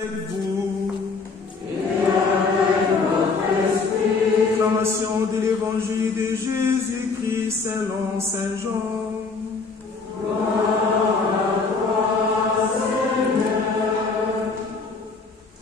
Avec vous. Et avec votre esprit. Proclamation de l'évangile de Jésus-Christ selon Saint Jean. Gloire à toi, Seigneur.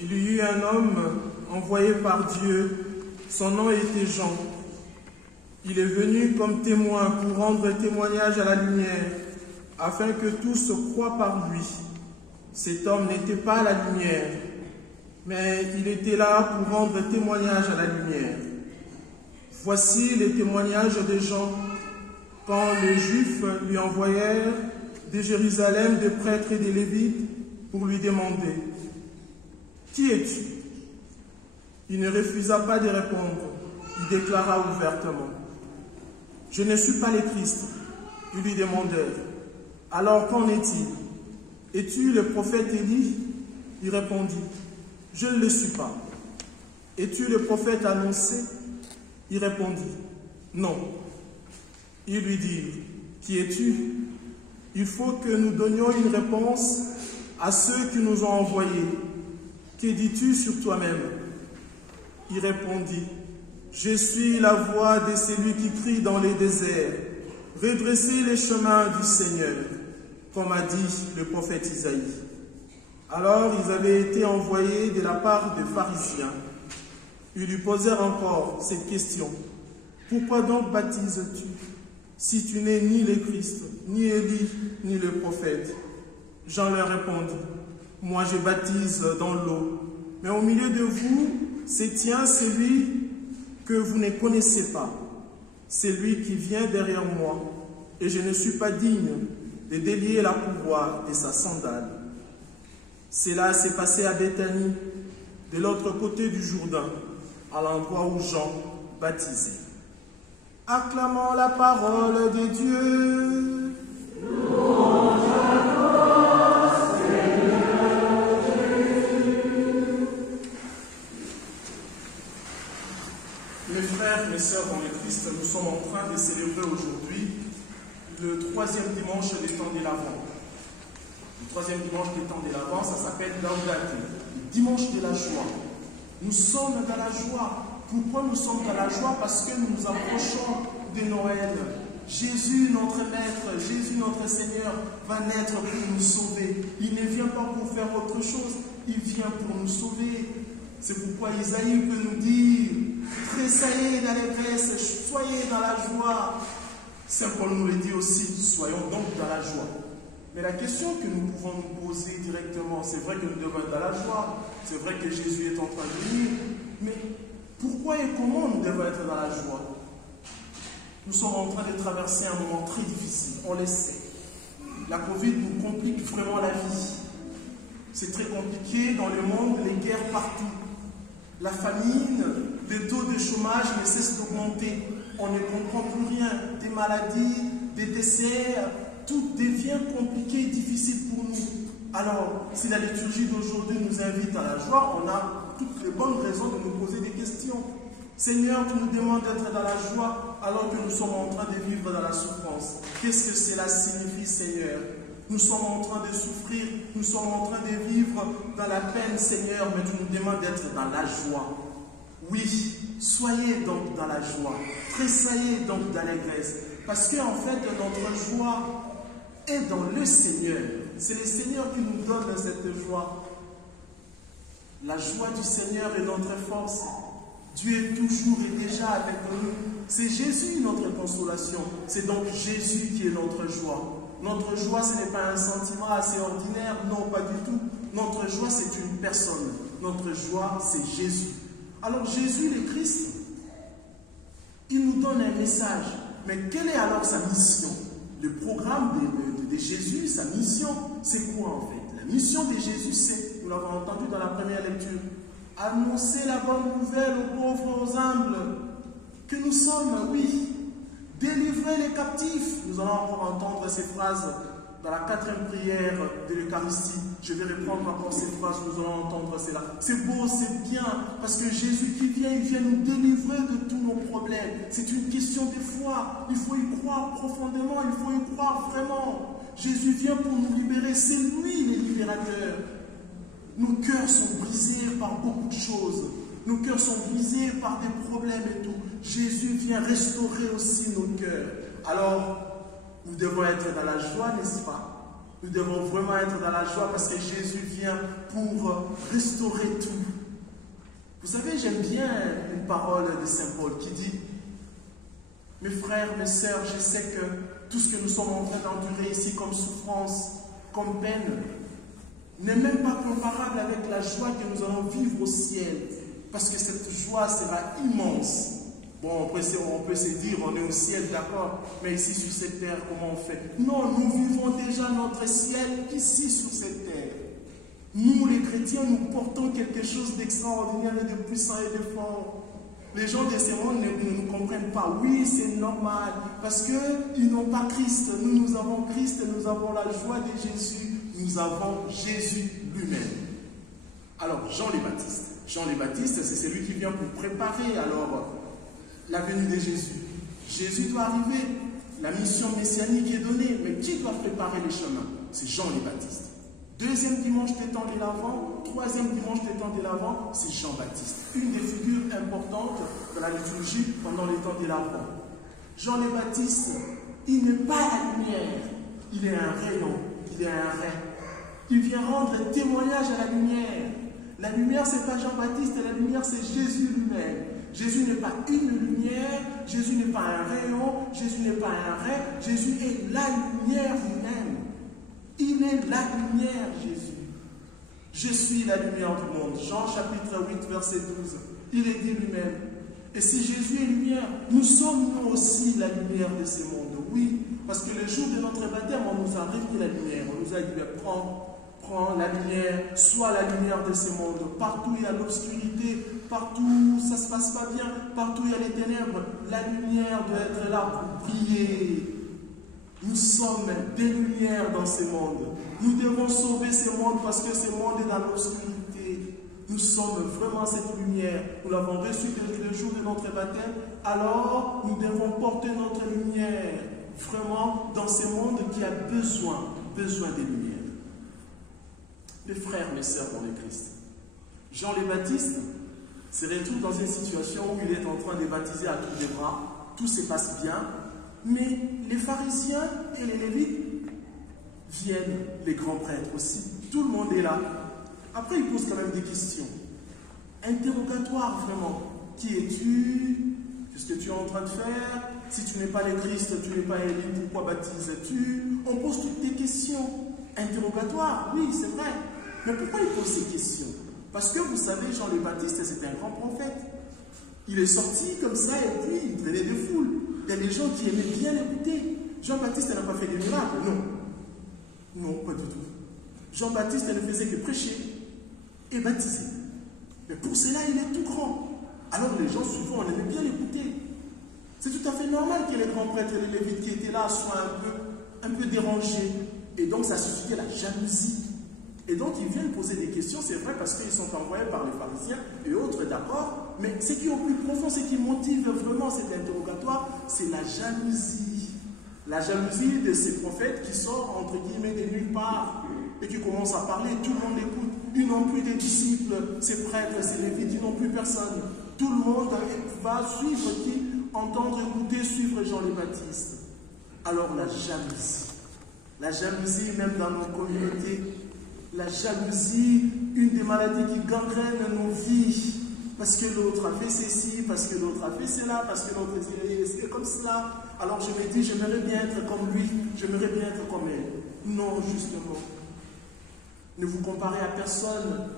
Il y eut un homme envoyé par Dieu. Son nom était Jean. Il est venu comme témoin pour rendre témoignage à la lumière, afin que tous croient par lui. Cet homme n'était pas la lumière, mais il était là pour rendre témoignage à la lumière. Voici les témoignages de Jean, quand les Juifs lui envoyèrent de Jérusalem des prêtres et des Lévites pour lui demander « Qui es-tu » Il ne refusa pas de répondre. Il déclara ouvertement « Je ne suis pas le Christ. » Ils lui demandèrent « Alors qu'en est-il ? Es-tu le prophète Élie ?» Il répondit « Je ne le suis pas. » « Es-tu le prophète annoncé ?» Il répondit « Non. » Ils lui dirent « Qui es-tu ? Il faut que nous donnions une réponse à ceux qui nous ont envoyés. Que dis-tu sur toi-même » Il répondit « Je suis la voix de celui qui crie dans les déserts. Redressez les chemins du Seigneur, comme a dit le prophète Isaïe. » Alors ils avaient été envoyés de la part des pharisiens. Ils lui posèrent encore cette question. « Pourquoi donc baptises-tu, si tu n'es ni le Christ, ni Élie, ni le prophète ?» Jean leur répondit. « Moi je baptise dans l'eau, mais au milieu de vous, se tient celui que vous ne connaissez pas. C'est lui qui vient derrière moi, et je ne suis pas digne de délier la pourvoie de sa sandale. » Cela s'est passé à Béthanie, de l'autre côté du Jourdain, à l'endroit où Jean baptisait. Acclamons la parole de Dieu. Louange à toi, Seigneur Jésus. Mes frères, mes sœurs dans le Christ, nous sommes en train de célébrer aujourd'hui le troisième dimanche des temps de l'Avent. Le troisième dimanche des temps de l'Avent, ça s'appelle Laudate, le dimanche de la joie. Nous sommes dans la joie. Pourquoi nous sommes dans la joie? Parce que nous nous approchons de Noël. Jésus, notre Maître, Jésus, notre Seigneur, va naître pour nous sauver. Il ne vient pas pour faire autre chose, il vient pour nous sauver. C'est pourquoi Isaïe peut nous dire « Tressaillez d'allégresse, soyez dans la joie ». Saint Paul nous le dit aussi, soyons donc dans la joie. Mais la question que nous pouvons nous poser directement, c'est vrai que nous devons être dans la joie, c'est vrai que Jésus est en train de venir, mais pourquoi et comment nous devons être dans la joie? Nous sommes en train de traverser un moment très difficile, on le sait. La Covid nous complique vraiment la vie. C'est très compliqué dans le monde, les guerres partout. La famine, les taux de chômage ne cessent d'augmenter. On ne comprend plus rien. Des maladies, des décès, tout devient compliqué et difficile pour nous. Alors, si la liturgie d'aujourd'hui nous invite à la joie, on a toutes les bonnes raisons de nous poser des questions. Seigneur, tu nous demandes d'être dans la joie alors que nous sommes en train de vivre dans la souffrance. Qu'est-ce que cela signifie, Seigneur? Nous sommes en train de souffrir, nous sommes en train de vivre dans la peine, Seigneur, mais tu nous demandes d'être dans la joie. Oui, soyez donc dans la joie, tressaillez donc d'allégresse, parce qu'en fait, notre joie est dans le Seigneur. C'est le Seigneur qui nous donne cette joie. La joie du Seigneur est notre force. Dieu est toujours et déjà avec nous. C'est Jésus notre consolation. C'est donc Jésus qui est notre joie. Notre joie, ce n'est pas un sentiment assez ordinaire. Non, pas du tout. Notre joie, c'est une personne. Notre joie, c'est Jésus. Alors Jésus, le Christ, il nous donne un message. Mais quelle est alors sa mission? Le programme de Jésus, sa mission, c'est quoi en fait? La mission de Jésus, c'est, nous l'avons entendu dans la première lecture, annoncer la bonne nouvelle aux pauvres, aux humbles, que nous sommes, oui, délivrer les captifs. Nous allons encore entendre ces phrases dans la 4e prière de l'Eucharistie. Je vais reprendre encore ces phrases, nous allons entendre cela. C'est beau, c'est bien, parce que Jésus qui vient, il vient nous délivrer de tous nos problèmes. C'est une question de foi. Il faut y croire profondément, il faut y croire vraiment. Jésus vient pour nous libérer, c'est lui le libérateur. Nos cœurs sont brisés par beaucoup de choses. Nos cœurs sont brisés par des problèmes et tout. Jésus vient restaurer aussi nos cœurs. Alors, nous devons être dans la joie, n'est-ce pas? Nous devons vraiment être dans la joie parce que Jésus vient pour restaurer tout. Vous savez, j'aime bien une parole de Saint Paul qui dit: mes frères, mes sœurs, je sais que tout ce que nous sommes en train d'endurer ici comme souffrance, comme peine, n'est même pas comparable avec la joie que nous allons vivre au ciel. Parce que cette joie sera immense. Bon, on peut se dire, on est au ciel, d'accord, mais ici sur cette terre, comment on fait? Non, nous vivons déjà notre ciel ici sur cette terre. Nous, les chrétiens, nous portons quelque chose d'extraordinaire et de puissant et de fort. Les gens de ce monde ne nous comprennent pas. Oui, c'est normal, parce qu'ils n'ont pas Christ. Nous avons Christ, nous avons la joie de Jésus, nous avons Jésus lui-même. Alors, Jean le Baptiste. Jean le Baptiste, c'est celui qui vient pour préparer alors la venue de Jésus. Jésus doit arriver, la mission messianique est donnée, mais qui doit préparer les chemins? C'est Jean le Baptiste. Deuxième dimanche des temps de l'Avent, troisième dimanche des temps de l'Avent, c'est Jean-Baptiste. Une des figures importantes de la liturgie pendant les temps de l'Avent. Jean le Baptiste, il n'est pas la lumière, il est un rayon, il est un ray. Il vient rendre témoignage à la lumière. La lumière, ce n'est pas Jean-Baptiste, la lumière, c'est Jésus lui-même. Jésus n'est pas une lumière, Jésus n'est pas un rayon, Jésus n'est pas un ray, Jésus est la lumière lui-même. Il est la lumière, Jésus. Je suis la lumière du monde. Jean chapitre 8, verset 12. Il est dit lui-même. Et si Jésus est lumière, nous sommes nous aussi la lumière de ce monde. Oui, parce que le jour de notre baptême, on nous a remis la lumière. On nous a dit, prends la lumière, sois la lumière de ce monde. Partout il y a l'obscurité, partout ça ne se passe pas bien, partout il y a les ténèbres, la lumière doit être là pour briller. Nous sommes des lumières dans ce monde. Nous devons sauver ce monde parce que ce monde est dans l'obscurité. Nous sommes vraiment cette lumière. Nous l'avons reçue le jour de notre baptême. Alors, nous devons porter notre lumière vraiment dans ce monde qui a besoin des lumières. Mes frères, mes sœurs dans le Christ. Jean le Baptiste se retrouve dans une situation où il est en train de baptiser à tous les bras. Tout se passe bien. Mais les pharisiens et les lévites viennent, les grands prêtres aussi. Tout le monde est là. Après, ils posent quand même des questions. Interrogatoire vraiment. Qui es-tu? Qu'est-ce que tu es en train de faire? Si tu n'es pas le Christ, tu n'es pas Élie, pourquoi baptises-tu? On pose toutes des questions. Interrogatoire, oui, c'est vrai. Mais pourquoi ils posent ces questions? Parce que vous savez, Jean le Baptiste, c'était un grand prophète. Il est sorti comme ça et puis il traînait des foules. Il y a des gens qui aimaient bien l'écouter. Jean-Baptiste n'a pas fait des miracles, non. Non, pas du tout. Jean-Baptiste ne faisait que prêcher et baptiser. Mais pour cela, il est tout grand. Alors les gens, souvent, on aimait bien l'écouter. C'est tout à fait normal que les grands prêtres et les lévites qui étaient là soient un peu dérangés. Et donc, ça suscitait la jalousie. Et donc, ils viennent poser des questions, c'est vrai, parce qu'ils sont envoyés par les pharisiens et autres, d'accord. Mais ce qui est au plus profond, ce qui motive vraiment cet interrogatoire, c'est la jalousie. La jalousie de ces prophètes qui sortent, entre guillemets, de nulle part et qui commencent à parler, tout le monde écoute. Ils n'ont plus de disciples, ces prêtres, ces lévites, ils n'ont plus personne. Tout le monde va suivre qui? Entendre, écouter, suivre Jean le Baptiste. Alors la jalousie même dans nos communautés, la jalousie, une des maladies qui gangrène nos vies. Parce que l'autre a fait ceci, parce que l'autre a fait cela, parce que l'autre est comme cela. Alors je me dis, j'aimerais bien être comme lui, j'aimerais bien être comme elle. Non, justement. Ne vous comparez à personne.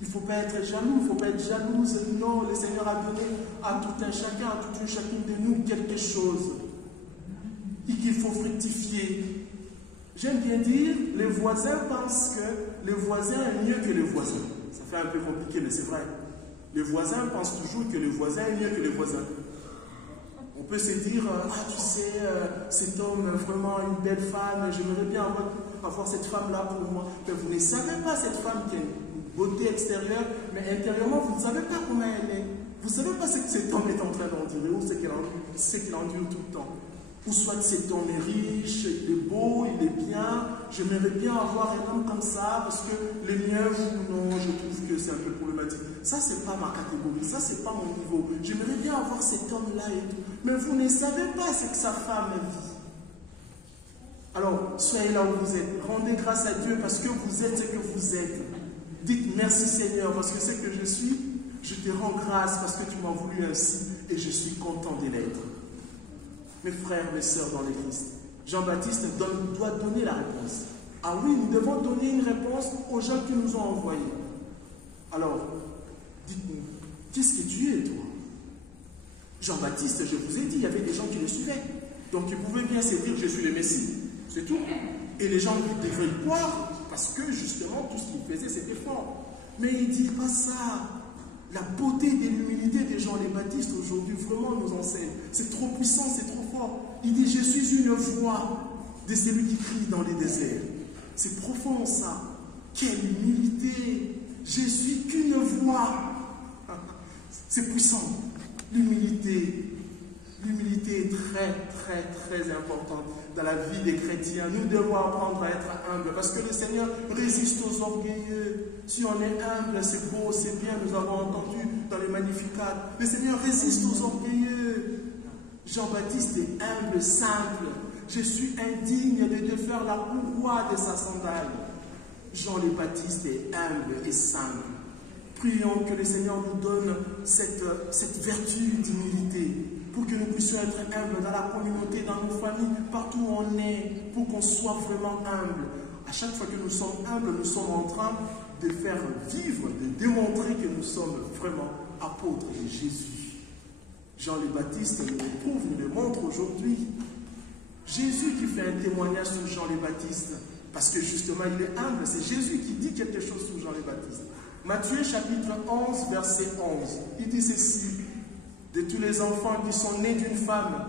Il ne faut pas être jaloux, il ne faut pas être jalouse. Non, le Seigneur a donné à tout un chacun, à toute une chacune de nous quelque chose. Et qu'il faut fructifier. J'aime bien dire, les voisins pensent que le voisin est mieux que le voisin. Ça fait un peu compliqué, mais c'est vrai. Les voisins pensent toujours que le voisin est mieux que le voisin. On peut se dire, ah tu sais, cet homme, vraiment une belle femme, j'aimerais bien avoir cette femme-là pour moi. Mais vous ne savez pas cette femme qui a une beauté extérieure, mais intérieurement, vous ne savez pas comment elle est. Vous ne savez pas ce que cet homme est en train d'endurer ou ce qu'il endure tout le temps. Ou soit cet homme est riche, il est beau, il est bien, j'aimerais bien avoir un homme comme ça, parce que les miens, non, je trouve que c'est un peu problématique. Ça, c'est pas ma catégorie, ça, c'est pas mon niveau. J'aimerais bien avoir cet homme-là et tout. Mais vous ne savez pas ce que sa femme vit. Alors, soyez là où vous êtes. Rendez grâce à Dieu parce que vous êtes ce que vous êtes. Dites merci Seigneur parce que ce que je suis, je te rends grâce parce que tu m'as voulu ainsi et je suis content de l'être. Mes frères, mes sœurs dans le Christ, Jean-Baptiste doit donner la réponse. Ah oui, nous devons donner une réponse aux gens qui nous ont envoyés. Alors, dites-nous, qu'est-ce que tu es, toi? Jean-Baptiste, je vous ai dit, il y avait des gens qui le suivaient. Donc, il pouvait bien se dire, je suis le Messie. C'est tout. Et les gens devraient le croire, parce que, justement, tout ce qu'il faisait, c'était fort. Mais il ne dit pas ça. La beauté et l'humilité des Jean-les-Baptistes aujourd'hui, vraiment, nous enseigne. C'est trop puissant, c'est trop fort. Il dit, je suis une voix de celui qui crie dans les déserts. C'est profond, ça. Quelle humilité. Je suis qu'une voix. C'est puissant. L'humilité. L'humilité est très, très, très importante dans la vie des chrétiens. Nous devons apprendre à être humbles parce que le Seigneur résiste aux orgueilleux. Si on est humble, c'est beau, c'est bien, nous avons entendu dans les Magnificats. Le Seigneur résiste aux orgueilleux. Jean-Baptiste est humble, simple. Je suis indigne de faire la courroie de sa sandale. Jean-le-Baptiste est humble et simple. Prions que le Seigneur nous donne cette vertu d'humilité pour que nous puissions être humbles dans la communauté, dans nos familles, partout où on est, pour qu'on soit vraiment humble. À chaque fois que nous sommes humbles, nous sommes en train de faire vivre, de démontrer que nous sommes vraiment apôtres de Jésus. Jean-le-Baptiste nous le prouve, nous le montre aujourd'hui. Jésus qui fait un témoignage sur Jean-le-Baptiste, parce que justement il est humble, c'est Jésus qui dit quelque chose sur Jean-le-Baptiste. Matthieu chapitre 11, verset 11, il dit ceci: de tous les enfants qui sont nés d'une femme,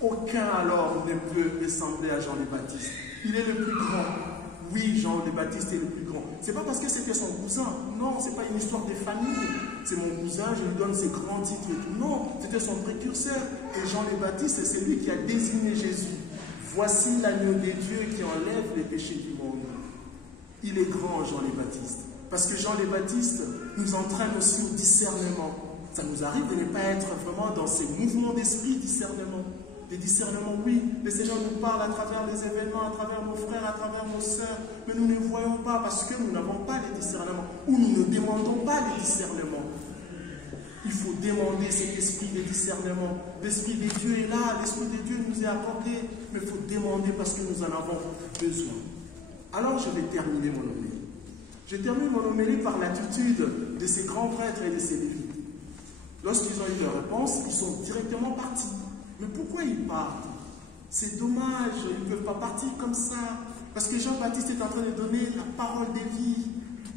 aucun alors ne peut ressembler à Jean-le-Baptiste. Il est le plus grand. Oui, Jean-le-Baptiste est le plus grand. Ce n'est pas parce que c'était son cousin. Non, ce n'est pas une histoire de famille. C'est mon cousin, je lui donne ses grands titres et tout. Non, c'était son précurseur. Et Jean-le-Baptiste, c'est lui qui a désigné Jésus. Voici l'agneau de Dieu qui enlève les péchés du monde. Il est grand, Jean-le-Baptiste. Parce que Jean-le-Baptiste nous entraîne aussi au discernement. Ça nous arrive de ne pas être vraiment dans ces mouvements d'esprit, discernement. Des discernements, oui. Le Seigneur nous parle à travers les événements, à travers nos frères, à travers nos sœurs. Mais nous ne voyons pas parce que nous n'avons pas les discernements. Ou nous ne demandons pas les discernements. Il faut demander cet esprit de discernement. L'esprit de Dieu est là, l'esprit de Dieu nous est accordé. Mais il faut demander parce que nous en avons besoin. Alors je vais terminer mon homélie. Je termine mon homélie par l'attitude de ces grands prêtres et de ces lévites. Lorsqu'ils ont eu leur réponse, ils sont directement partis. Mais pourquoi ils partent? C'est dommage, ils ne peuvent pas partir comme ça. Parce que Jean-Baptiste est en train de donner la parole de vie.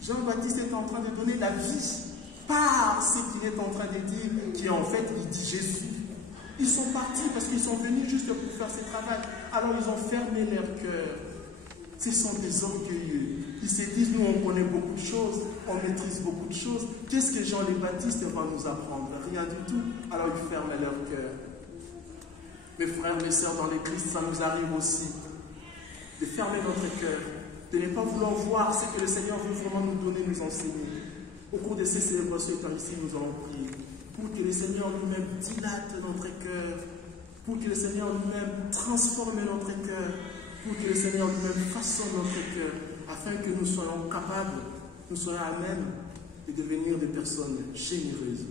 Jean-Baptiste est en train de donner la vie par ce qu'il est en train de dire, qui en fait, il dit Jésus. Ils sont partis parce qu'ils sont venus juste pour faire ce travail. Alors ils ont fermé leur cœur. Ce sont des orgueilleux. Ils se disent, nous on connaît beaucoup de choses, on maîtrise beaucoup de choses. Qu'est-ce que Jean-le-Baptiste va nous apprendre? Rien du tout. Alors ils ferment leur cœur. Mes frères, mes sœurs dans le Christ, ça nous arrive aussi de fermer notre cœur, de ne pas vouloir voir ce que le Seigneur veut vraiment nous donner, nous enseigner. Au cours de ces célébrations ici, nous allons prier pour que le Seigneur lui-même dilate notre cœur, pour que le Seigneur lui-même transforme notre cœur, pour que le Seigneur lui-même façonne notre cœur, afin que nous soyons capables, nous soyons à même de devenir des personnes généreuses,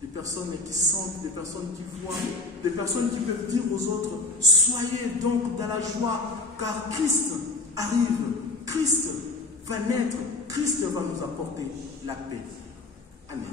des personnes qui sentent, des personnes qui voient, des personnes qui peuvent dire aux autres, soyez donc dans la joie, car Christ arrive, Christ va naître, Christ va nous apporter la paix. Amen.